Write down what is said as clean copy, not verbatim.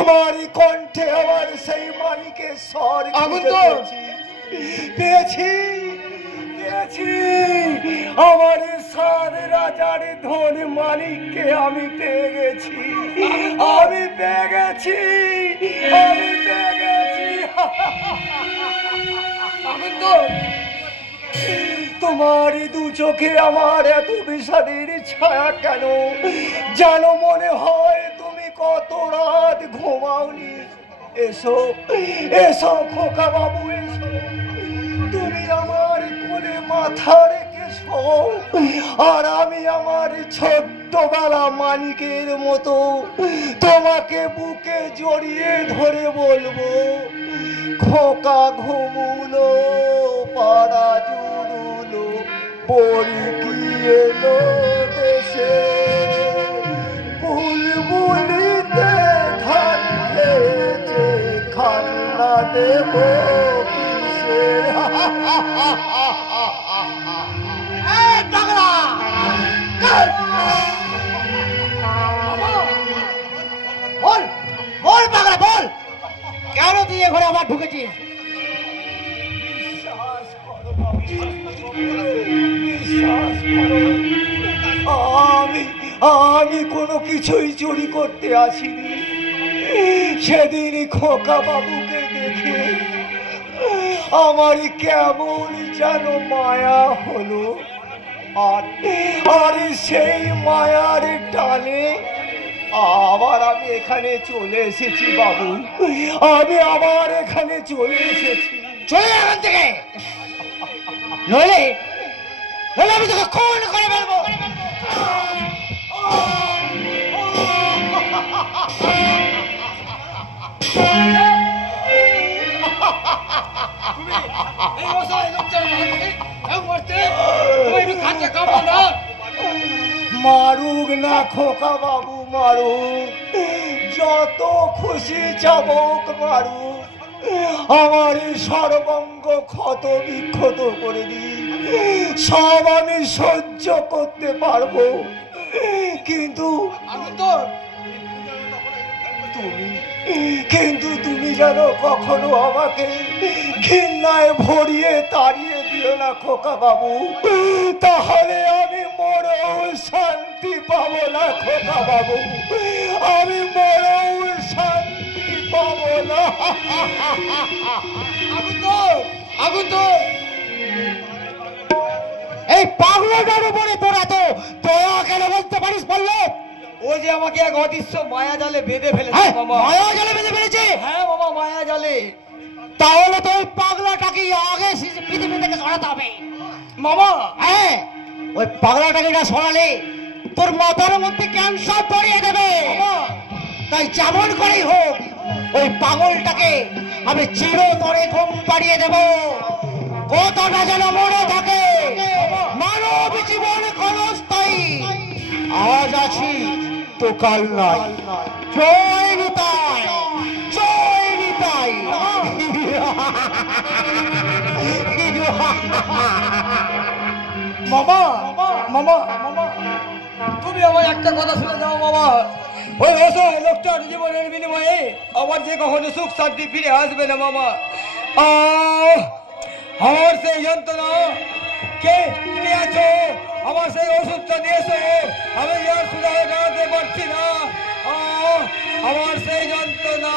তোমারই কণ্ঠে আমার সেই মানিকের স্বর পেয়েছি পেয়েছি। আমার সাত রাজার ধন মানিককে আমি পেয়ে গেছি, আমি পেয়ে গেছি, আমি পেয়ে গেছি। তোমার দু চোখে আমার এত বিষাদের ছায়া কেন? যেন মনে হয় তুমি কত রাত ঘুমাওনি। এসো এসো খোকা বাবু, এসো। তুমি আমার কোলে মাথা রেখেছো, আর আমি আমার ছোট্টবেলা মানিকের মতো তোমাকে বুকে জড়িয়ে ধরে বলবো, খোকা ঘুমুলো, পাড়া জুড়ুলো, পরি কি এলো দেশে, বুলবুলিতে ধান খেয়েছে, খান্না দেব কিসে। বল বল পাগলা বল, কেন তুই এ ঘরে আবার ঢুকেছিস? আমি কোনো কিছুই চুরি করতে আসিনি। সেদিনই খোকা বাবুকে দেখে আমার কেমন যেন মায়া হলো, আর সেই মায়ার টানে আবার আমি এখানে চলে এসেছি বাবু, আমি আবার এখানে চলে এসেছি। চলে এখান থেকে, নইলে আমি তোকে খুন করে ফেলবো। মারুক না খোকা বাবু, মারুক, যত খুশি চাবুক মারুক, আমার সর্বাঙ্গ ক্ষত বিক্ষত করে দিই, সব আমি সহ্য করতে পারবো। কিন্তু তুমি যেন কখনো আমাকে ঘৃণায় ভরিয়ে তাড়িয়ে দিও না খোকা বাবু, তাহলে আমি মরেও শান্তি পাবো না খোকা বাবু, আমি মরেও শান্তি পাবো না। এই পাগলাটার উপরে তোরা তো দয়া কেন বলতে পারিস বললো? ও যে আমাকে এক অদৃশ্য মায়া জালে বেঁধে ফেলেছে মামা। মায়া জালে বেঁধে ফেলেছে? হ্যাঁ মামা, মায়া জালে। তাহলে তো ওই পাগলাটাকে আগে পৃথিবী থেকে সরাতে হবে মামা। হ্যাঁ, ওই পাগলাটাকে না সরালে তোর মাথার মধ্যে ক্যান্সার ধরিয়ে দেবে। তাই যেমন করেই হোক ওই পাগলটাকে আমি চিরতরে ঘুম পাড়িয়ে দেব, কথাটা যেন মনে থাকে। মানব জীবন ক্ষণস্থায়ী, আজ আছি তো কাল নাই। জয় নিতাই, জয় নিতাই। মামা মামা মামা, তুমি আমার একটা কথা শুনে যাও মামা। ওই অসহায় লোকটার জীবনের বিনিময়ে আমার যে কখনো সুখ শান্তি ফিরে আসবে না মামা। আমার সেই যন্ত্রণা কে তুমি আছো, আমার সেই ওষুধটা দিয়েছো, আমি আর সুদায় দাঁড়াতে পারছি না। আমার সেই যন্ত্রণা